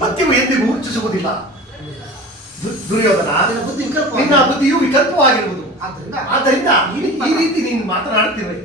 ಸತ್ಯವು ಎಂದಿಗೂ ಹೆಚ್ಚಿಸುವುದಿಲ್ಲ. ದುರ್ಯೋಧನ, ನಿನ್ನ ಬುದ್ಧಿಯು ವಿಕಲ್ಪವಾಗಿರುವುದು. ಆದ್ದರಿಂದ ಈ ರೀತಿ ನೀನು ಮಾತನಾಡುತ್ತಿರುವೆ.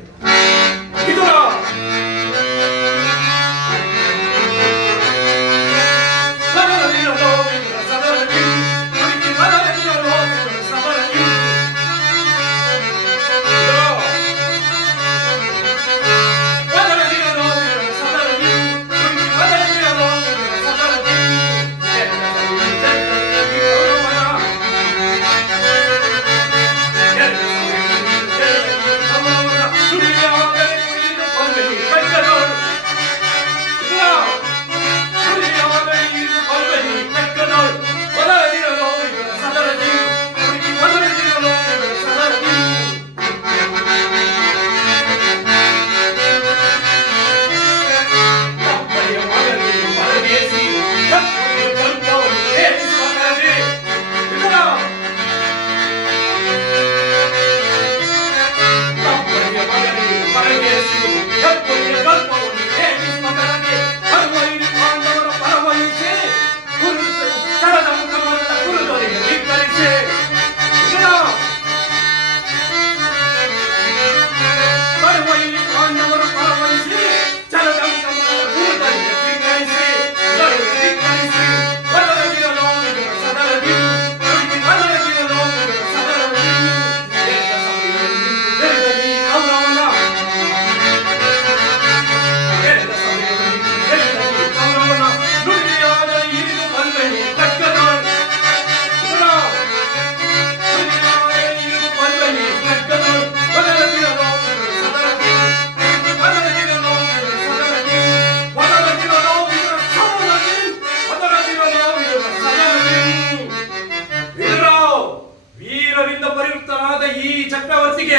ಈ ಚಕ್ರವರ್ತಿಗೆ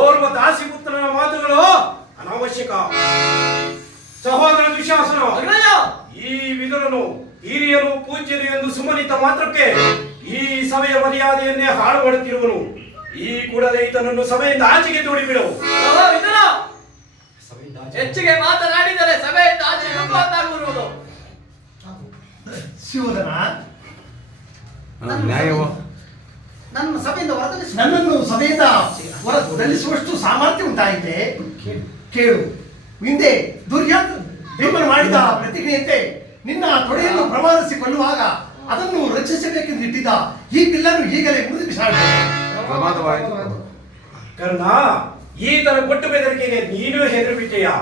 ಓರ್ವ ದಾಸಿಪುತ್ರನ ಮಾತುಗಳು ಅನಾವಶ್ಯಕ. ಸಹೋದರ ದುಶ್ಯಾಸನ, ಈ ವಿದುರನು ಹಿರಿಯರು ಪೂಜ್ಯರು ಎಂದು ಸುಮನಿತ ಮಾತ್ರಕ್ಕೆ ಈ ಸಭೆಯ ಮರ್ಯಾದೆಯನ್ನೇ ಹಾಳು ಮಾಡುತ್ತಿರುವನು. ಈ ಕೂಡಲೇ ಈತನನ್ನು ಸಭೆಯಿಂದ ಆಚೆಗೆ ದೂಡಿಬಿಡು. ಹೆಚ್ಚಿಗೆ ಮಾತನಾಡಿದರೆ ಸಭೆಯಿಂದ ಆಚೆ ನುಗ್ಗುವಂತಾಗುವುದು. ಶಿವಧನ, ನನ್ನ ಸಭೆಯಿಂದ ನನ್ನನ್ನು ಸಭೆಯಿಂದ ಹೊರದಲ್ಲಿಸುವಷ್ಟು ಸಾಮರ್ಥ್ಯ ಉಂಟಾಯಿತೆ. ಕೇಳು, ಹಿಂದೆ ಭೀಮನ ಮಾಡಿದ ಪ್ರತಿಜ್ಞೆಯಂತೆ ನಿನ್ನ ತೊಡೆಯನ್ನು ಪ್ರಮಾಣಿಸಿಕೊಳ್ಳುವಾಗ ಅದನ್ನು ರಕ್ಷಿಸಬೇಕೆಂದು ಇಟ್ಟಿದ್ದ ಈ ಬಿಲ್ಲನ್ನು ಈಗಲೇ ಮುರಿದು ಬಿಸಾಡಿದೆ. ಕರ್ಣ, ಈತನ ಕೊಟ್ಟು ಬೆದರಿಕೆಗೆ ನೀನು ಹೆದರಿಬಿಟ್ಟೆಯಾ?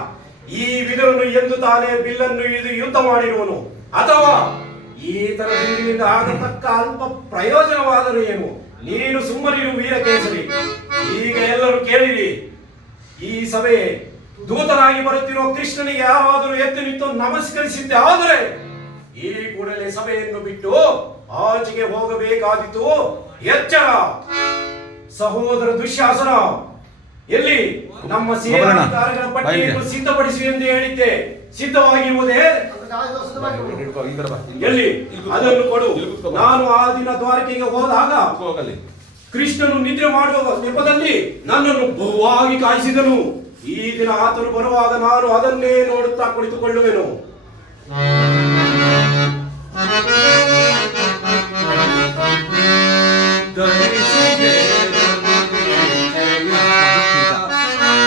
ಈ ವಿದುರನು ಎಂದು ತಾನೇ ಬಿಲ್ಲನ್ನು ಹಿಡಿದು ಯುದ್ಧ ಮಾಡಿರುವನು, ಅಥವಾ ಈತನ ಬಿಲ್ಲಿನಿಂದ ಆಗತಕ್ಕ ಅಲ್ಪ ಪ್ರಯೋಜನವಾದರೂ ಏನು? ನೀನು ಸುಮ್ಮನಿರು ವೀರಕೇಸರಿ. ಈಗ ಎಲ್ಲರೂ ಕೇಳಿರಿ, ಈ ಸಭೆ ದೂತನಾಗಿ ಬರುತ್ತಿರುವ ಕೃಷ್ಣನಿಗೆ ಯಾರಾದರೂ ಎದ್ದು ನಿಂತು ನಮಸ್ಕರಿಸಿದ್ದೆ ಆದರೆ ಈ ಕೂಡಲೇ ಸಭೆಯನ್ನು ಬಿಟ್ಟು ಆಚೆಗೆ ಹೋಗಬೇಕಾದಿತು. ಎಚ್ಚರ! ಸಹೋದರ ದುಶ್ಯಾಸನ, ಎಲ್ಲಿ ನಮ್ಮ ಸೇನಾಧಿಕಾರಿಗಳ ಪಟ್ಟಿಯನ್ನು ಸಿದ್ಧಪಡಿಸಿ ಎಂದು ಹೇಳಿದ್ದೆ, ಸಿದ್ಧವಾಗಿರುವುದೇ? ಎಲ್ಲಿ ಅದನ್ನು ಕೊಡು. ನಾನು ಆ ದಿನ ದ್ವಾರಕೆಗೆ ಹೋದಾಗ ಕೃಷ್ಣನು ನಿದ್ರೆ ಮಾಡುವ ನೆಪದಲ್ಲಿ ನನ್ನನ್ನು ಬಹುವಾಗಿ ಕಾಯಿಸಿದನು. ಈ ದಿನ ಆತನು ಬರುವಾಗ ನಾನು ಅದನ್ನೇ ನೋಡುತ್ತಾ ಕುಳಿತುಕೊಳ್ಳುವೆನು.